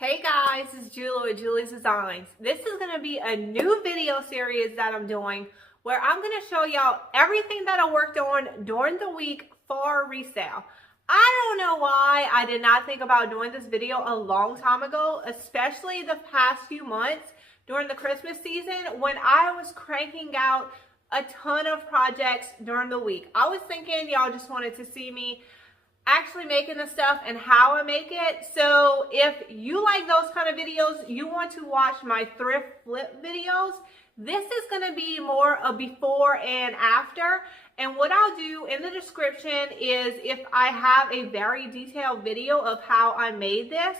Hey guys, it's Julie with Julie's Designs. This is going to be a new video series that I'm doing where I'm going to show y'all everything that I worked on during the week for resale. I don't know why I did not think about doing this video a long time ago, especially the past few months during the Christmas season when I was cranking out a ton of projects during the week. I was thinking y'all just wanted to see me actually making the stuff and how I make it. So if you like those kind of videos, you want to watch my thrift flip videos, this is going to be more a before and after. And what I'll do in the description is if I have a very detailed video of how I made this,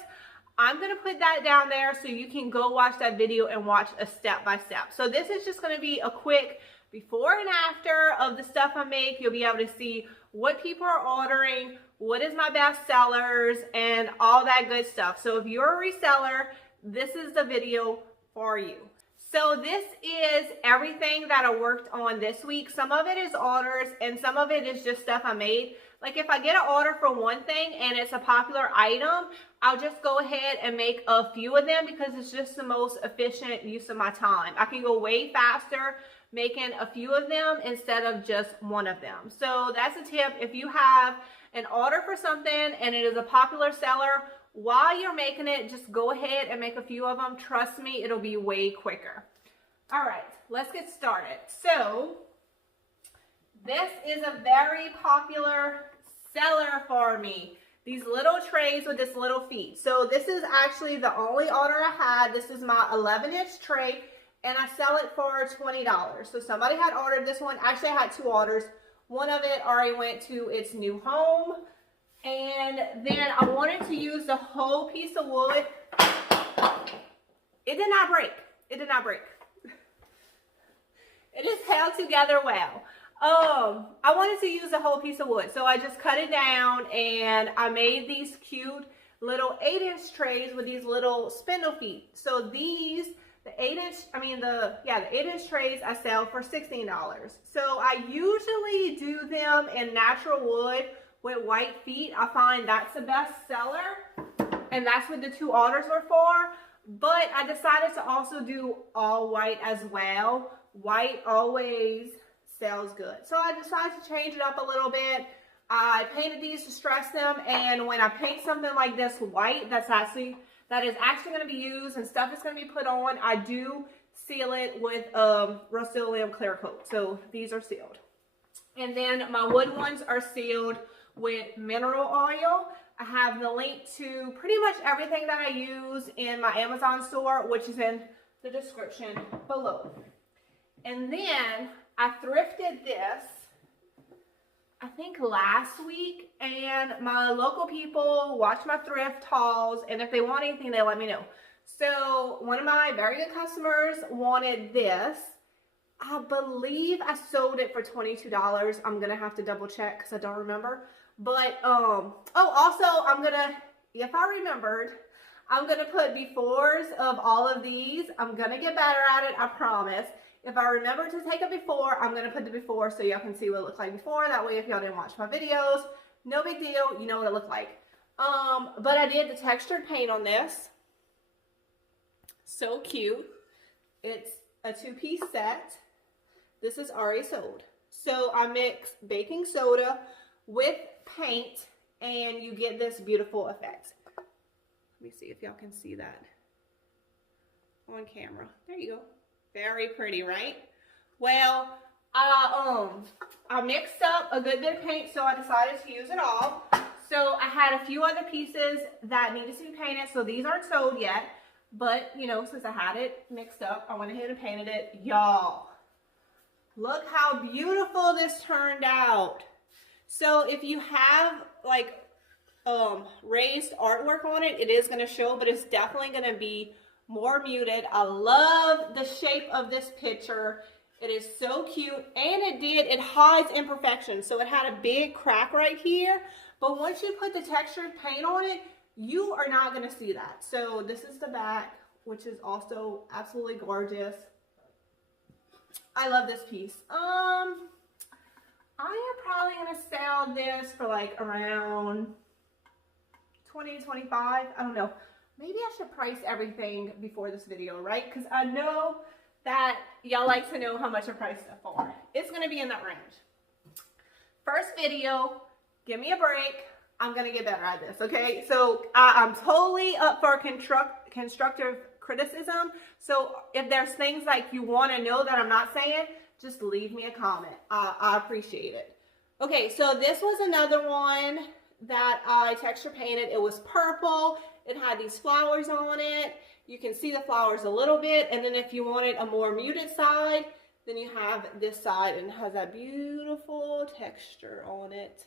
I'm going to put that down there so you can go watch that video and watch a step by step. So this is just going to be a quick before and after of the stuff I make. You'll be able to see what people are ordering, what is my best sellers, and all that good stuff. So if you're a reseller, this is the video for you. So this is everything that I worked on this week. Some of it is orders and some of it is just stuff I made. Like if I get an order for one thing and it's a popular item, I'll just go ahead and make a few of them because it's just the most efficient use of my time. I can go way faster making a few of them instead of just one of them. So that's a tip. If you have an order for something and it is a popular seller, while you're making it, just go ahead and make a few of them. Trust me, it'll be way quicker. All right, let's get started. So this is a very popular seller for me. These little trays with this little feet. So this is actually the only order I had. This is my 11-inch tray and I sell it for $20. So somebody had ordered this one. Actually, I had two orders. One of it already went to its new home. And then I wanted to use the whole piece of wood. It did not break. It did not break. It is held together well. I wanted to use the whole piece of wood. So I just cut it down and I made these cute little 8-inch trays with these little spindle feet. So these, the 8-inch trays I sell for $16. So I usually do them in natural wood with white feet. I find that's the best seller, and that's what the two orders were for. But I decided to also do all white as well. White always sells good. So I decided to change it up a little bit. I painted these to stress them, and when I paint something like this white that is actually going to be used and stuff is going to be put on, I do seal it with Resale clear coat. So these are sealed. And then my wood ones are sealed with mineral oil. I have the link to pretty much everything that I use in my Amazon store, which is in the description below. And then I thrifted this, I think last week, and my local people watch my thrift hauls, and if they want anything, they let me know. So one of my very good customers wanted this. I believe I sold it for $22. I'm gonna have to double check because I don't remember. But also if I remembered, I'm gonna put befores of all of these. I'm gonna get better at it, I promise. If I remember to take a before, I'm gonna put the before so y'all can see what it looked like before. That way, if y'all didn't watch my videos, no big deal, you know what it looked like. But I did the textured paint on this. So cute. It's a 2-piece set. This is already sold. So I mix baking soda with paint and you get this beautiful effect. Let me see if y'all can see that on camera. There you go. Very pretty, right? Well, I mixed up a good bit of paint, so I decided to use it all. So I had a few other pieces that needed to be painted, so these aren't sold yet. But, you know, since I had it mixed up, I went ahead and painted it. Y'all, look how beautiful this turned out. So if you have like raised artwork on it, it is going to show, but it's definitely going to be more muted. I love the shape of this picture. It is so cute, and it hides imperfections. So it had a big crack right here, but once you put the textured paint on it, you are not going to see that. So this is the back, which is also absolutely gorgeous. I love this piece. I am probably going to sell this for like around $20, $25. I don't know. maybe I should price everything before this video, right? Because I know that y'all like to know how much I priced it for. It's going to be in that range. First video, give me a break. I'm going to get better at this, okay? So I'm totally up for constructive criticism. So if there's things like you want to know that I'm not saying, just leave me a comment. I appreciate it. Okay, so this was another one that I texture painted. It was purple. It had these flowers on it. You can see the flowers a little bit. And then if you wanted a more muted side, then you have this side, and it has that beautiful texture on it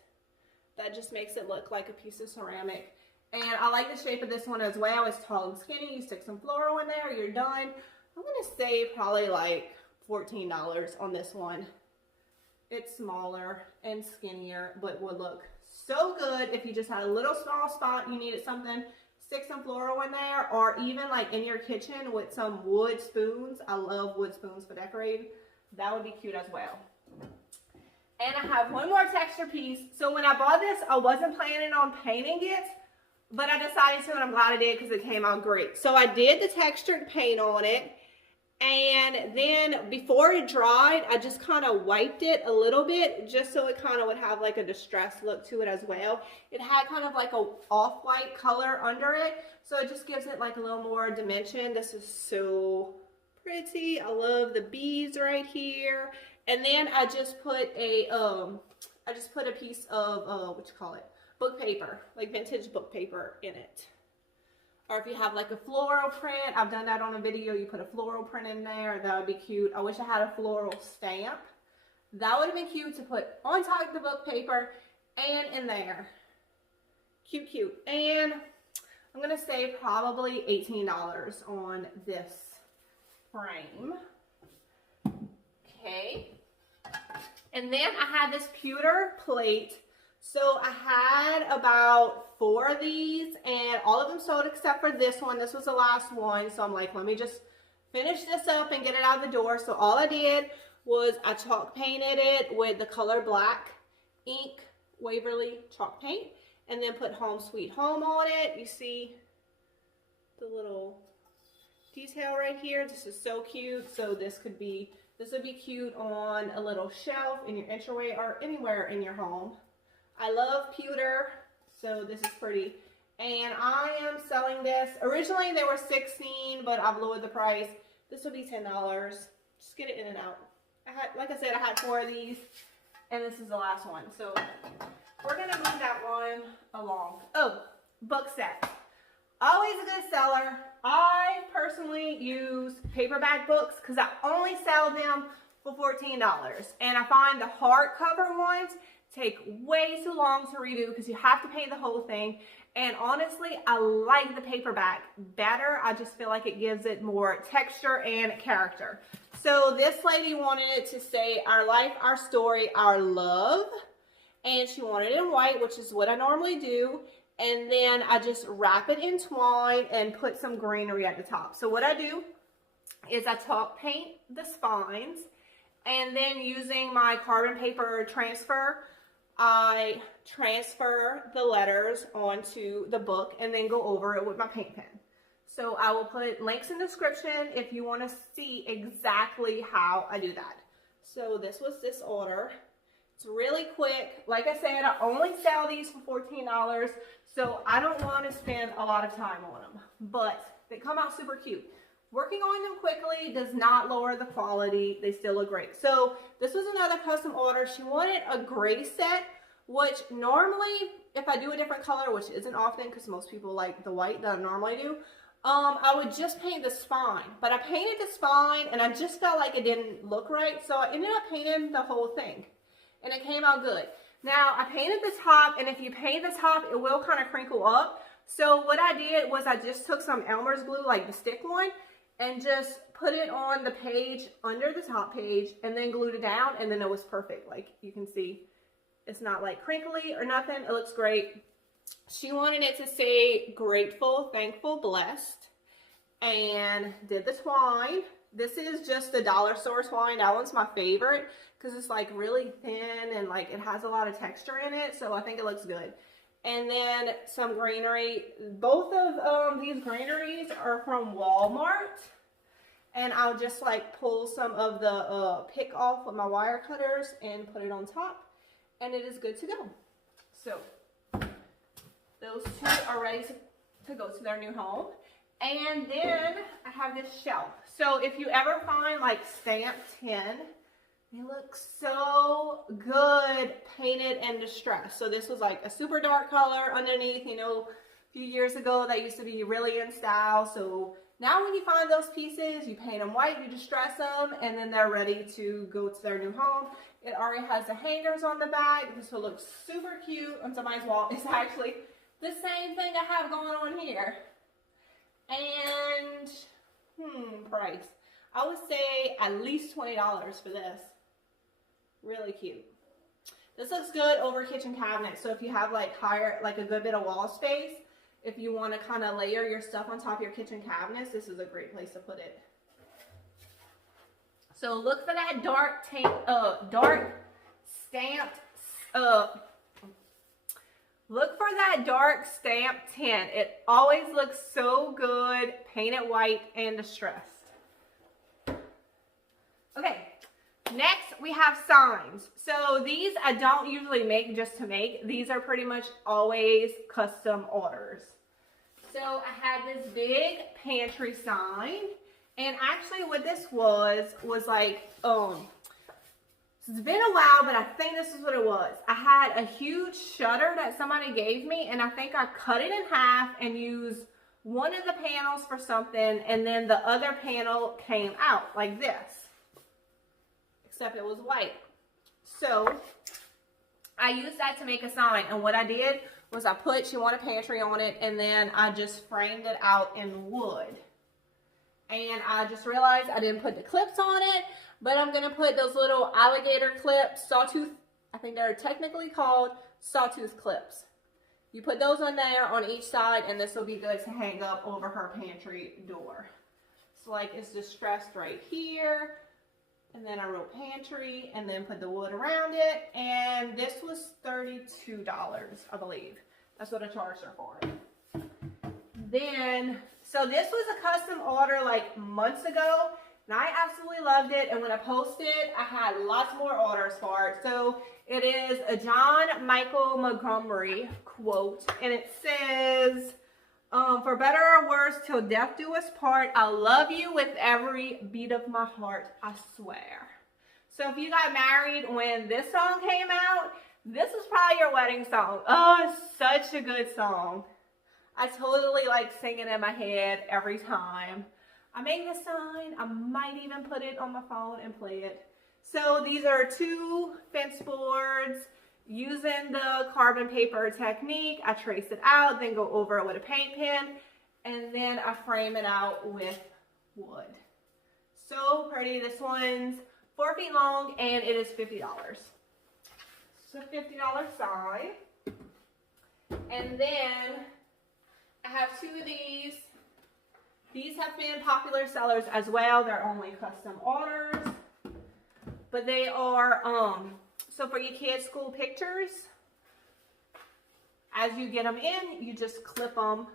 that just makes it look like a piece of ceramic. And I like the shape of this one as well. It's tall and skinny. You stick some floral in there, you're done. I'm gonna say probably like $14 on this one. It's smaller and skinnier, but would look so good if you just had a little small spot, you needed something, stick some floral in there, or even like in your kitchen with some wood spoons. I love wood spoons for decorating. That would be cute as well. And I have one more texture piece. So when I bought this, I wasn't planning on painting it, but I decided to, and I'm glad I did because it came out great. So I did the textured paint on it, and then before it dried, I just kind of wiped it a little bit just so it kind of would have like a distressed look to it as well. It had kind of like a off-white color under it, so it just gives it like a little more dimension. This is so pretty. I love the beads right here. And then I just put a piece of what you call it, book paper, like vintage book paper in it. Or if you have like a floral print, I've done that on a video, you put a floral print in there, that would be cute. I wish I had a floral stamp. That would have been cute to put on top of the book paper and in there. Cute, cute. And I'm gonna say probably $18 on this frame. Okay. And then I had this pewter plate. So I had about 4 of these, and all of them sold except for this one. This was the last one. So I'm like, let me just finish this up and get it out the door. So all I did was I chalk painted it with the color black ink, Waverly chalk paint, and then put Home Sweet Home on it. You see the little detail right here. This is so cute. So this would be cute on a little shelf in your entryway or anywhere in your home. I love pewter, so this is pretty. And I am selling this. Originally they were $16, but I've lowered the price. This will be $10. Just get it in and out. Like I said, I had 4 of these, and this is the last one. So we're gonna move that one along. Oh, book sets. Always a good seller. I personally use paperback books because I only sell them for $14. And I find the hardcover ones take way too long to redo because you have to paint the whole thing. And honestly, I like the paperback better. I just feel like it gives it more texture and character. So this lady wanted it to say, our life, our story, our love. And she wanted it in white, which is what I normally do. And then I just wrap it in twine and put some greenery at the top. So what I do is I chalk paint the spines, and then using my carbon paper transfer, I transfer the letters onto the book and then go over it with my paint pen. So I will put links in the description if you want to see exactly how I do that. So this was this order. It's really quick. Like I said, I only sell these for $14, so I don't want to spend a lot of time on them, but they come out super cute. Working on them quickly does not lower the quality. They still look great. So this was another custom order. She wanted a gray set, which normally, if I do a different color, which isn't often because most people like the white that I normally do, I would just paint the spine. But I painted the spine, and I just felt like it didn't look right, so I ended up painting the whole thing. And it came out good. Now, I painted the top, and if you paint the top, it will kind of crinkle up. So what I did was I just took some Elmer's glue, like the stick one, and just put it on the page under the top page, and then glued it down, and then it was perfect. Like you can see, it's not like crinkly or nothing. It looks great. She wanted it to say grateful, thankful, blessed, and did the twine. This is just the dollar store twine. That one's my favorite because it's like really thin and like it has a lot of texture in it. So I think it looks good. and then some greenery. Both of these greeneries are from Walmart. And I'll just like pull some of the pick off with my wire cutters and put it on top. And it is good to go. So those two are ready to go to their new home. And then I have this shelf. So if you ever find like stamped tin, they look so good painted and distressed. So this was like a super dark color underneath. You know, a few years ago that used to be really in style. So now when you find those pieces, you paint them white, you distress them, and then they're ready to go to their new home. It already has the hangers on the back. This will look super cute on somebody's wall. It's actually the same thing I have going on here. And, price. I would say at least $20 for this. Really cute. This looks good over kitchen cabinets. So if you have like a good bit of wall space, if you want to kind of layer your stuff on top of your kitchen cabinets, this is a great place to put it. So look for that dark stamped, look for that dark stamped tin. It always looks so good, painted white and distressed. Okay, next we have signs. So these I don't usually make just to make. These are pretty much always custom orders. So I had this big pantry sign, and actually what this was like, it's been a while, but I think this is what it was. I had a huge shutter that somebody gave me, and I think I cut it in half and used one of the panels for something, and then the other panel came out like this, except it was white. So I used that to make a sign, and what I did was I put "She Want a Pantry" on it, and then I just framed it out in wood. And I just realized I didn't put the clips on it, but I'm going to put those little alligator clips, sawtooth, I think they're technically called sawtooth clips. You put those on there on each side, and this will be good to hang up over her pantry door. So like it's distressed right here, and then I wrote pantry, and then put the wood around it, and this was $32, I believe. That's what I charged her for it. Then, so this was a custom order like months ago, and I absolutely loved it, and when I posted, I had lots more orders for it. So it is a John Michael Montgomery quote, and it says, for better or worse, till death do us part, I love you with every beat of my heart, I swear. So if you got married when this song came out, this was probably your wedding song. Oh, it's such a good song. I totally like singing in my head every time. I made this sign. I might even put it on my phone and play it. So these are 2 fence boards. Using the carbon paper technique, I trace it out, then go over it with a paint pen, and then I frame it out with wood. So pretty. This one's 4 feet long, and it is $50. So $50 sign. And then I have 2 of these. These have been popular sellers as well. They're only custom orders, but they are so for your kids' school pictures, as you get them in, you just clip them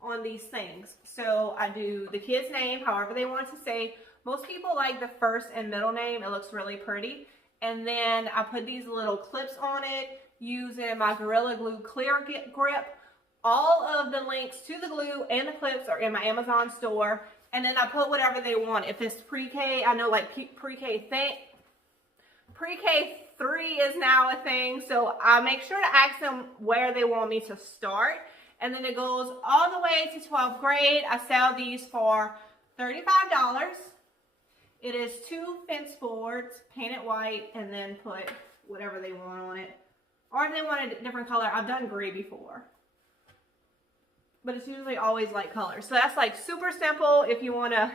on these things. So I do the kid's name, however they want to say. Most people like the first and middle name. It looks really pretty. And then I put these little clips on it using my Gorilla Glue Clear Grip. All of the links to the glue and the clips are in my Amazon store. And then I put whatever they want. If it's pre-K, I know like pre-K 3 is now a thing, so I make sure to ask them where they want me to start. And then it goes all the way to 12th grade. I sell these for $35. It is 2 fence boards, painted white, and then put whatever they want on it. Or if they want a different color, I've done gray before. But it's usually always light colors. So that's like super simple if you want to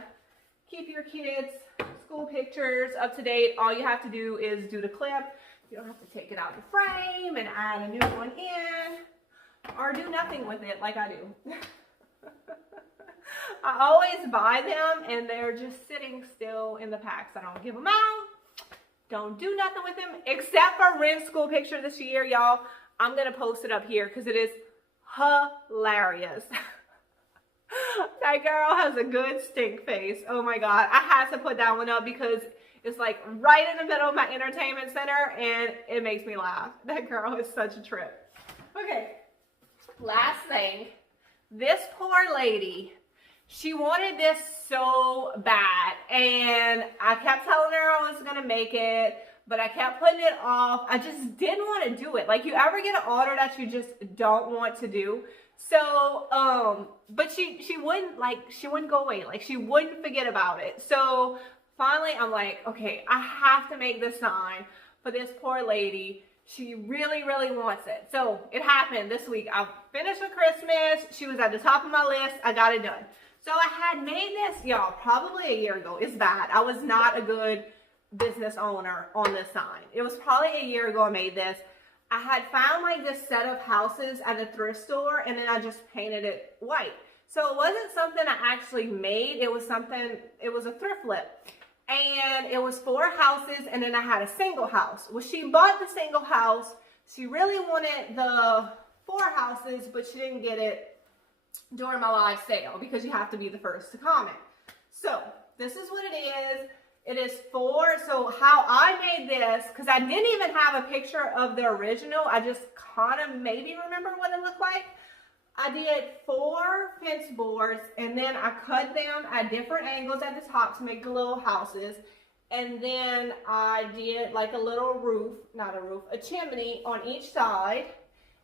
keep your kids' school pictures up to date. All you have to do is do the clip. You don't have to take it out of the frame and add a new one in, or do nothing with it like I do. I always buy them and they're just sitting still in the packs. I don't give them out. Don't do nothing with them except for Ren's school picture this year, y'all. I'm going to post it up here because it is hilarious. That girl has a good stink face. Oh my God. I had to put that one up because it's like right in the middle of my entertainment center and it makes me laugh. That girl is such a trip. Okay. Last thing. This poor lady, she wanted this so bad and I kept telling her I was going to make it, but I kept putting it off. I just didn't want to do it. Like, you ever get an order that you just don't want to do? So, but she wouldn't go away. Like, she wouldn't forget about it. So finally I'm like, okay, I have to make this sign for this poor lady. She really, really wants it. So it happened this week. I finished with Christmas. She was at the top of my list. I got it done. So I had made this, y'all, probably a year ago. It's bad. I was not a good business owner on this sign. It was probably a year ago I made this. I had found like this set of houses at a thrift store and then I just painted it white. So it wasn't something I actually made. It was a thrift flip. And it was 4 houses and then I had a single house. Well, she bought the single house. She really wanted the 4 houses, but she didn't get it during my live sale because you have to be the first to comment. So this is what it is. It is 4. So how I made this, because I didn't even have a picture of the original. I just kind of maybe remember what it looked like. I did 4 fence boards and then I cut them at different angles at the top to make the little houses. And then I did like a little roof, not a roof, a chimney on each side.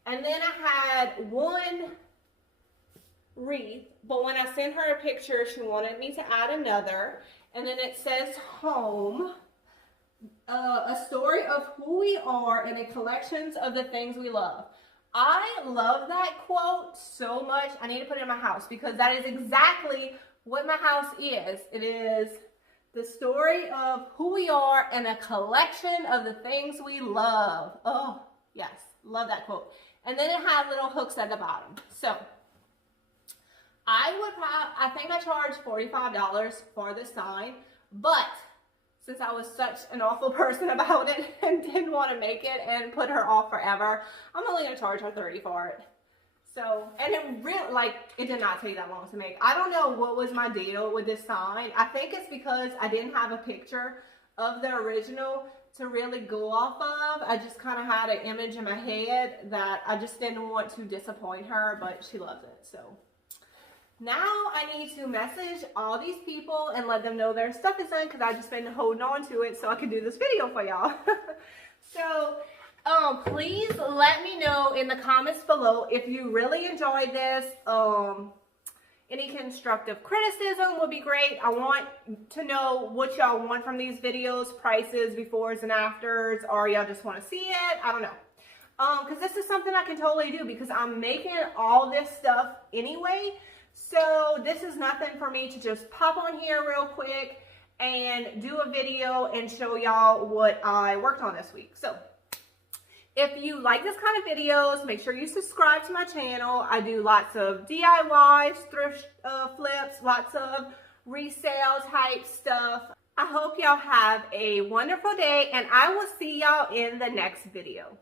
And then I had 1 wreath, but when I sent her a picture, she wanted me to add another. And then it says home, a story of who we are and a collections of the things we love. I love that quote so much. I need to put it in my house because that is exactly what my house is. It is the story of who we are and a collection of the things we love. Oh, yes. Love that quote. And then it has little hooks at the bottom. So I think I charged $45 for the sign, but since I was such an awful person about it and didn't want to make it and put her off forever, I'm only going to charge her $30 for it. So, and it really, like, it did not take that long to make. I don't know what was my deal with this sign. I think it's because I didn't have a picture of the original to really go off of. I just kind of had an image in my head that I just didn't want to disappoint her, but she loves it, so. Now I need to message all these people and let them know their stuff is in because I just been holding on to it so I can do this video for y'all. So please let me know in the comments below if you really enjoyed this. Any constructive criticism would be great. I want to know what y'all want from these videos, prices, befores and afters, or y'all just want to see it. I don't know. Because this is something I can totally do because I'm making all this stuff anyway. So this is nothing for me to just pop on here real quick and do a video and show y'all what I worked on this week. So if you like this kind of videos, make sure you subscribe to my channel. I do lots of DIYs, thrift flips, lots of resale type stuff. I hope y'all have a wonderful day and I will see y'all in the next video.